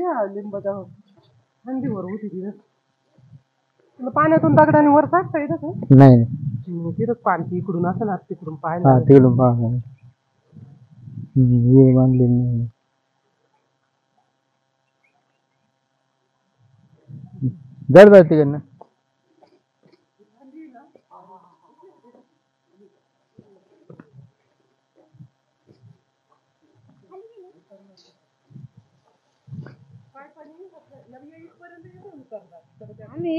लिंबाचा थंडीवर होती तिथं. तुला पाण्यातून दगडाने वर टाकता येतं नाही तिथंच पाणी इकडून असं ना तिकडून हा पाहायला तिकडून पाहा विहीर बांधलेली नाही जड जात तिकडनं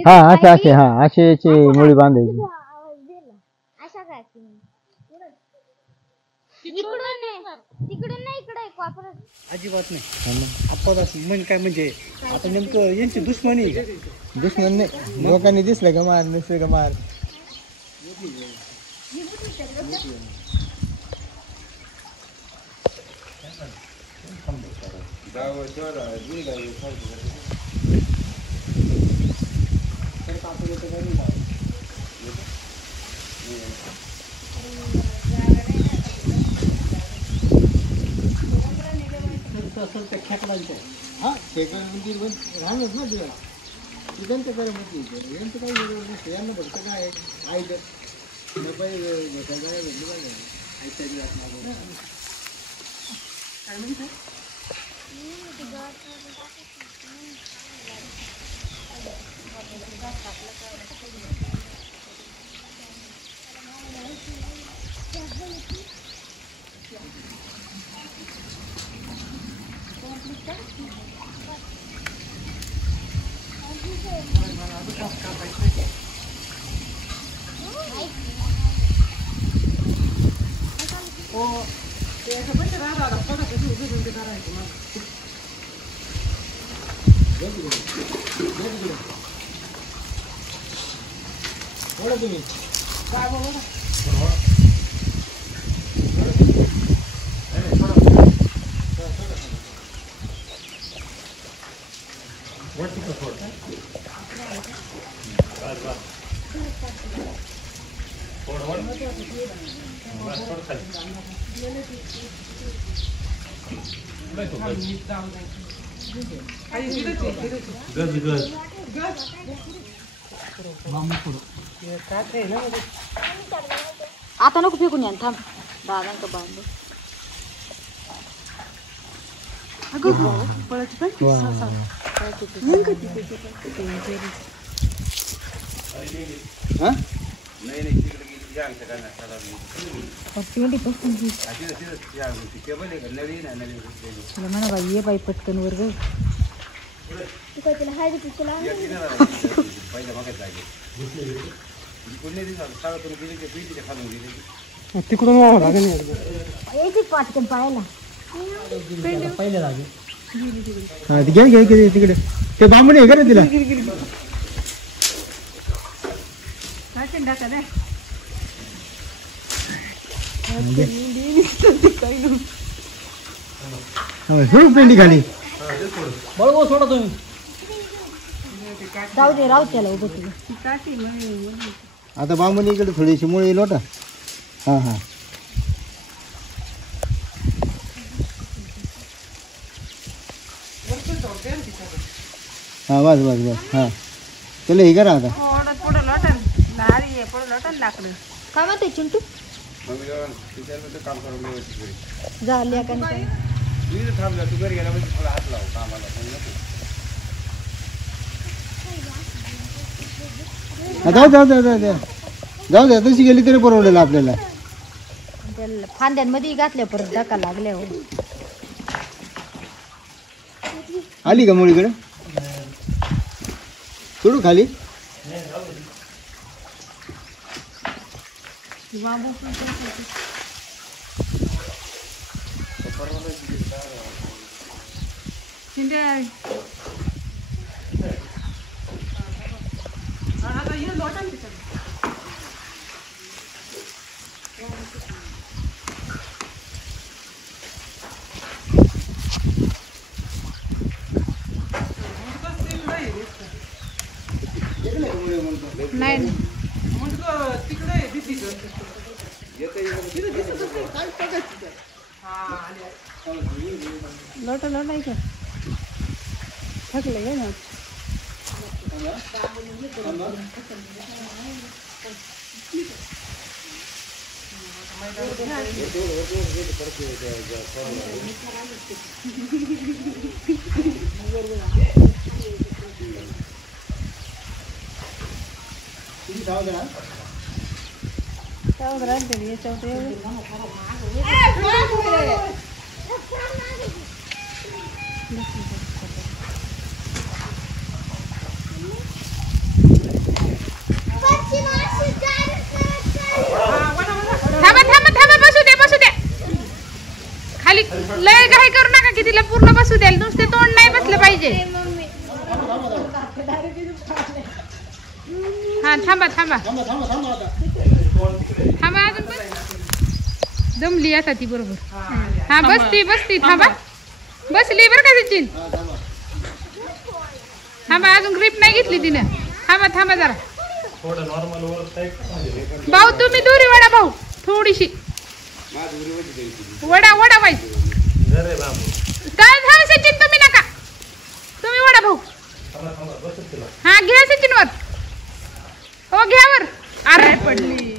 हा असे हा असे मुळी बांधायची अजिबात नाही अपवादात म्हणजे काय म्हणजे आता नेमकं यांची दुश्मनी दुश्मन नाही लोकांनी दिसलं का मार नसलं का मार असेल त्या खेकडांच्या हा राहणच ना दिवस तिथं तर बरं म्हटली यांचं काही बरोबर नसतं यांना फक्त काय आयतं नबाई भेटायला भेटली पाहिजे ऐकायची काय म्हणते हो ते असं पण राहता फोटो कशी उभी करायचं मग बोला तुम्ही काय बोला आता नको फेकून या थांब दादांका बांधू म्हणा बाई ये बाई पटकन वर ग तिकडून वाव लागेल पाटकन पाहायला पहिले लागेल हा घे तिकडे ते बांबून आहे का रे तिला पेंडी खाली बरोबर सोडा तुम्ही जाऊ दे राहू त्याला उभं तुला आता बांबून इकडे थोडीशी मुळे येईल होता हा हा हा बस हा चला हे करा आता काय म्हणते चिंटू झाली का नाही जाऊ द्या तशी गेली तरी परवडेल आपल्याला फांद्यांमध्ये घातल्या परत धक्का लागल्या हो आली का मुळीकडे सोडू खाली नाही लोट लोटायचं थकले काय ना बसू दे खाली लय घाई करू नका की तिला पूर्ण बसू द्याल नुसते तोंड नाही बसलं पाहिजे हा थांबा अजून दमली आता ती बरोबर हा बसती थांबा बसली बरं का सचिन थांबा अजून ग्रीप नाही घेतली तिनं थांबा जरा भाऊ तुम्ही दुरी वडा भाऊ थोडीशी वडा वाईस काय झालं सचिन तुम्ही नका तुम्ही वडा भाऊ हा घ्या सचिन वर हो घ्या वर अरे पडली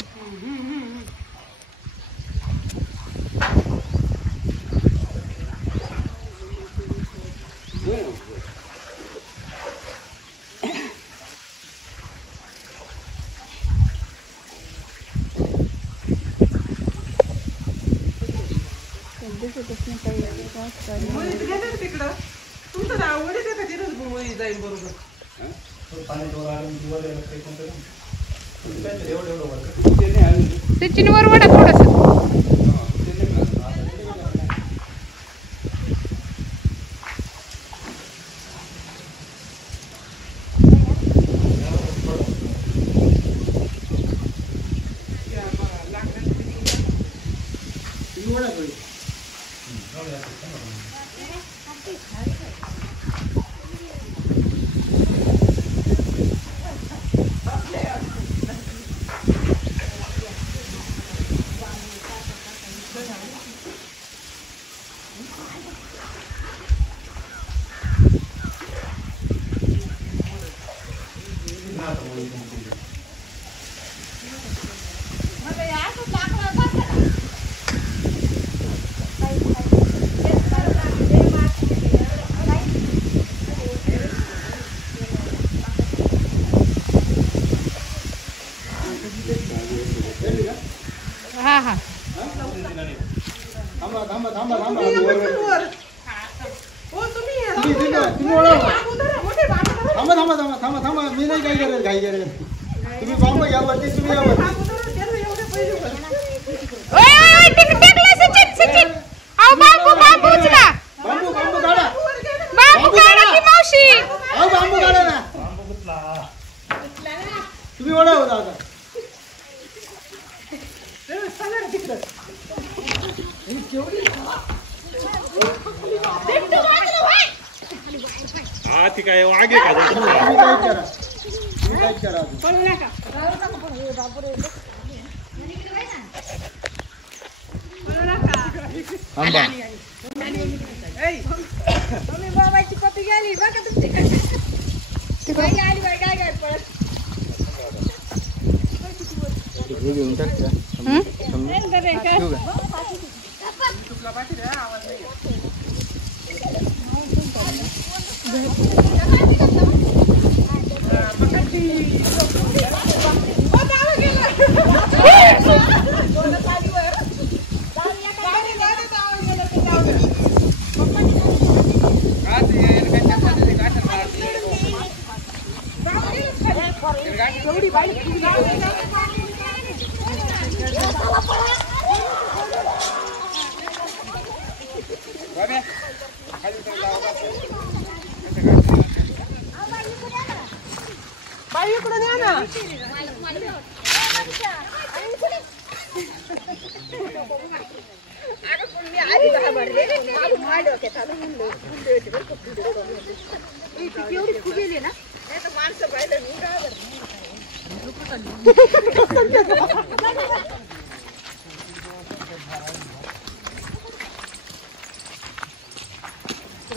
तिकडं तुमचं नाव वडीच येतं तिथं जाईल बरोबर सचिन वर वडा थोडस हा थांबा मी नाही काही करत घाई करत तुम्ही बांबू घ्या वरती तुम्ही या बांबू काढा मावशी बांबू काढा ना तुम्ही वडा होता आता हा ती काय वागे का तुम्ही करा बाबाची कॉपी गेली बघा तुमची काय आली काय पळत घेऊन टाकते बाई इकडून या ना माणसं पाहिलं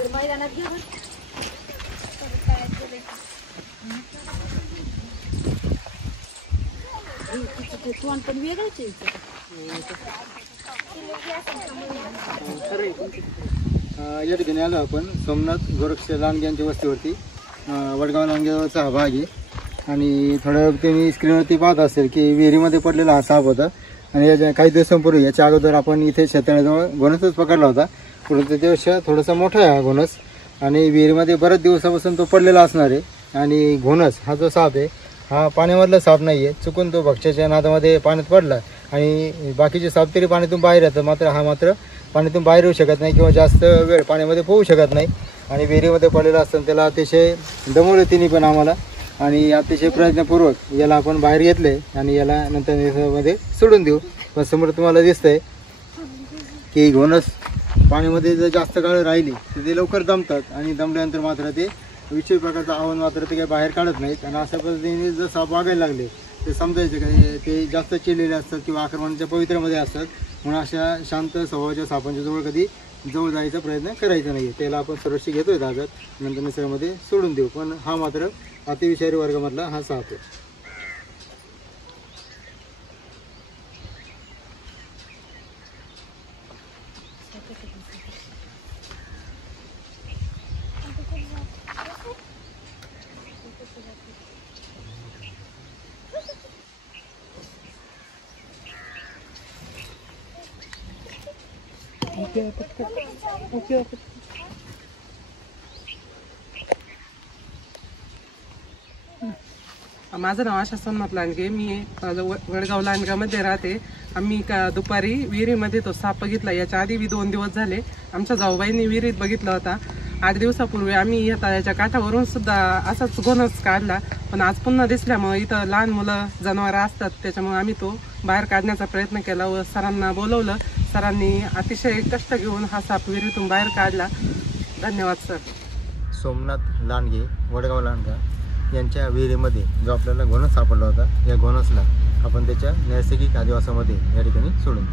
मैदानात घ्या या ठिकाणी आलो आपण सोमनाथ गोरक्ष लांडगे यांच्या वस्तीवरती. वडगाव लांडगेचा हा भाग आहे आणि थोड्या तुम्ही स्क्रीनवरती पाहत असेल की विहिरीमध्ये पडलेला हा साप होता आणि याच्या काही दिवसांपूर्वी याच्या अगोदर आपण इथे शेताळ्याजवळ घोणसच पकडला होता, परंतु त्यापेक्षा थोडासा मोठा आहे हा घोणस आणि विहिरीमध्ये बऱ्याच दिवसापासून तो पडलेला असणार आहे. आणि घोणस हा जो साप आहे हा पाण्यामधला साप नाही आहे, चुकून तो भक्ष्याच्या नादामध्ये पाण्यात पडला आणि बाकीचे साप तरी पाण्यातून बाहेर येतात, मात्र हा मात्र पाण्यातून बाहेर येऊ शकत नाही किंवा जास्त वेळ पाण्यामध्ये पोहू शकत नाही आणि विहिरीमध्ये पडलेला असताना त्याला अतिशय दमवलं तिने पण आम्हाला आणि अतिशय प्रयत्नपूर्वक याला आपण बाहेर घेतले आणि याला नंतर निसर्गामध्ये सोडून देऊ. पण समोर तुम्हाला दिसतंय की घोणस पाण्यामध्ये जर जास्त काळ राहिली तर ते लवकर दमतात आणि दमल्यानंतर मात्र ते विशेष प्रकारचं आव्हान मात्र ते काही बाहेर काढत नाहीत आणि अशा पद्धतीने जर साप वागायला लागले ते समजायचं का ते जास्त चिडलेले असतात किंवा आक्रमणाच्या पवित्र्यामध्ये असतात, म्हणून अशा शांत स्वभावाच्या सापांच्या जवळ कधी जवळ जायचा प्रयत्न करायचा नाही. त्याला आपण सुरक्षित घेतोय ताब्यात, नंतर निसर्गामध्ये सोडून देऊ. पण हा मात्र अतिविषारी वर्गामधला हा साप आहे. माझं नाव आशा सोमनाथ लांडगे. मी वडगाव लांडगामध्ये राहते. आम्ही दुपारी विहिरीमध्ये तो साप बघितला. याच्या आधी 2 दिवस झाले आमच्या जाऊबाईंनी विहिरीत बघितला होता. 8 दिवसापूर्वी आम्ही या तळ्याच्या काठावरून सुद्धा असाच घोणस काढला, पण आज पुन्हा दिसल्यामुळे इथं लहान मुलं जनावरं असतात त्याच्यामुळे आम्ही तो बाहेर काढण्याचा प्रयत्न केला व सरांना बोलवलं. सरांनी अतिशय कष्ट घेऊन हा साप विहिरीतून बाहेर काढला. धन्यवाद सर. सोमनाथ लांडगे वडगाव लांडगा यांच्या विहिरीमध्ये जो आपल्याला घोणस सापडला होता, या घोणसला आपण त्याच्या नैसर्गिक अधिवासामध्ये या ठिकाणी सोडून